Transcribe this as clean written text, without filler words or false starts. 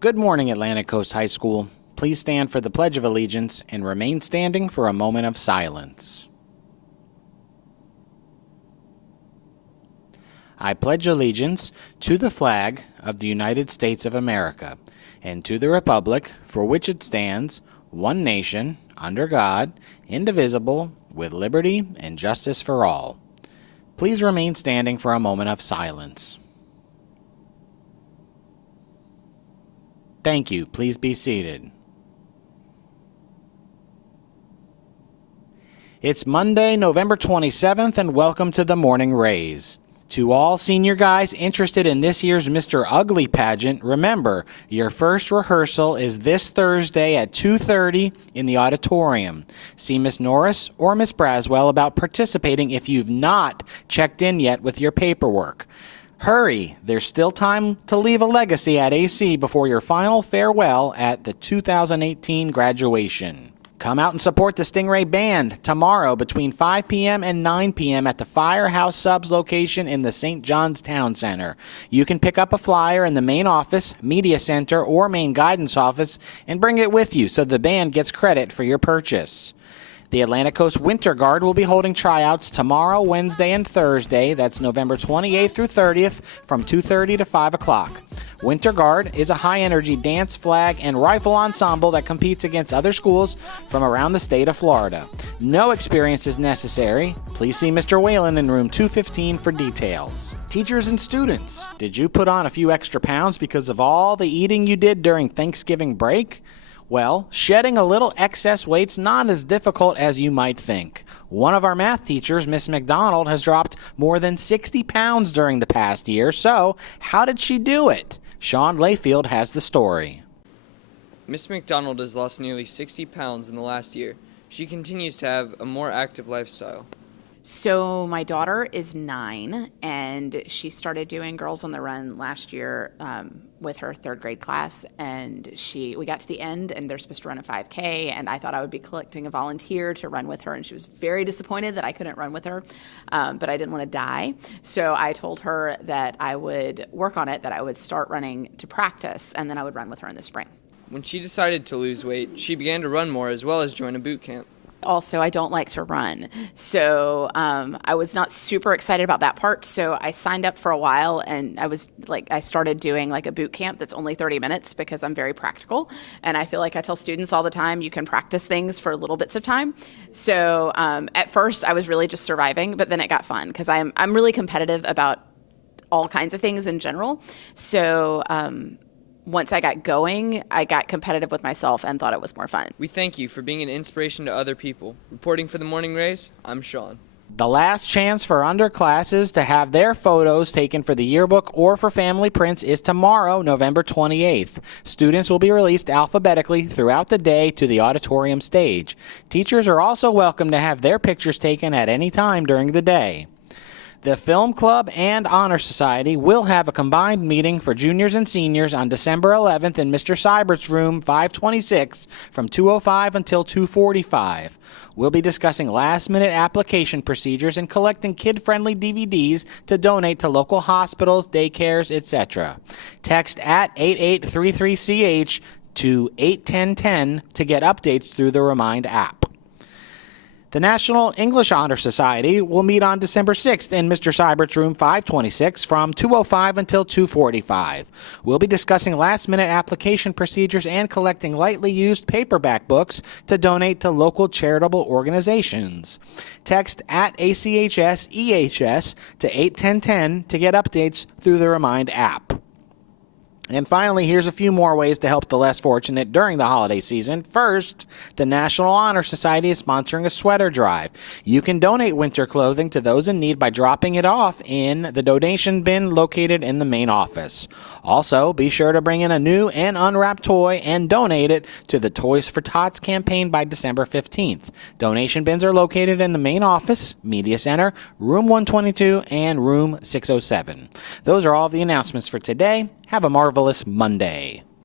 Good morning, Atlantic Coast High School. Please stand for the Pledge of Allegiance and remain standing for a moment of silence. I pledge allegiance to the flag of the United States of America and to the republic for which it stands, one nation, under God, indivisible, with liberty and justice for all. Please remain standing for a moment of silence. Thank you. Please be seated. It's Monday, November 27th, and welcome to the Morning Raise. To all senior guys interested in this year's Mr. Ugly pageant, remember, your first rehearsal is this Thursday at 2:30 in the auditorium. See Miss Norris or Miss Braswell about participating if you've not checked in yet with your paperwork. Hurry, there's still time to leave a legacy at AC before your final farewell at the 2018 graduation. Come out and support the Stingray Band tomorrow between 5 p.m. and 9 p.m. at the Firehouse Subs location in the St. John's Town Center. You can pick up a flyer in the main office, media center, or main guidance office and bring it with you so the band gets credit for your purchase. The Atlantic Coast Winter Guard will be holding tryouts tomorrow, Wednesday, and Thursday. That's November 28th through 30th from 2:30 to 5 o'clock. Winter Guard is a high-energy dance, flag, and rifle ensemble that competes against other schools from around the state of Florida. No experience is necessary. Please see Mr. Whalen in room 215 for details. Teachers and students, did you put on a few extra pounds because of all the eating you did during Thanksgiving break? Well, shedding a little excess weight's not as difficult as you might think. One of our math teachers, Miss McDonald, has dropped more than 60 pounds during the past year. So, how did she do it? Sean Layfield has the story. Miss McDonald has lost nearly 60 pounds in the last year. She continues to have a more active lifestyle. So my daughter is 9, and she started doing Girls on the Run last year with her 3rd grade class, and we got to the end, and they're supposed to run a 5K, and I thought I would be collecting a volunteer to run with her, and she was very disappointed that I couldn't run with her, but I didn't want to die. So I told her that I would work on it, that I would start running to practice, and then I would run with her in the spring. When she decided to lose weight, she began to run more as well as join a boot camp. Also, I don't like to run, so I was not super excited about that part, so I signed up for a while, and I started doing like a boot camp that's only 30 minutes because I'm very practical, and I feel like I tell students all the time, you can practice things for little bits of time. So at first, I was really just surviving, but then it got fun because I'm really competitive about all kinds of things in general, so once I got going, I got competitive with myself and thought it was more fun. We thank you for being an inspiration to other people. Reporting for the Morning Raise, I'm Sean. The last chance for underclasses to have their photos taken for the yearbook or for family prints is tomorrow, November 28th. Students will be released alphabetically throughout the day to the auditorium stage. Teachers are also welcome to have their pictures taken at any time during the day. The Film Club and Honor Society will have a combined meeting for juniors and seniors on December 11th in Mr. Seibert's room 526 from 2:05 until 2:45. We'll be discussing last-minute application procedures and collecting kid-friendly DVDs to donate to local hospitals, daycares, etc. Text at 8833CH to 81010 to get updates through the Remind app. The National English Honor Society will meet on December 6th in Mr. Seibert's room 526 from 2:05 until 2:45. We'll be discussing last-minute application procedures and collecting lightly used paperback books to donate to local charitable organizations. Text at ACHS-EHS to 81010 to get updates through the Remind app. And finally, here's a few more ways to help the less fortunate during the holiday season. First, the National Honor Society is sponsoring a sweater drive. You can donate winter clothing to those in need by dropping it off in the donation bin located in the main office. Also, be sure to bring in a new and unwrapped toy and donate it to the Toys for Tots campaign by December 15th. Donation bins are located in the main office, Media Center, Room 122, and Room 607. Those are all the announcements for today. Have a marvelous Monday.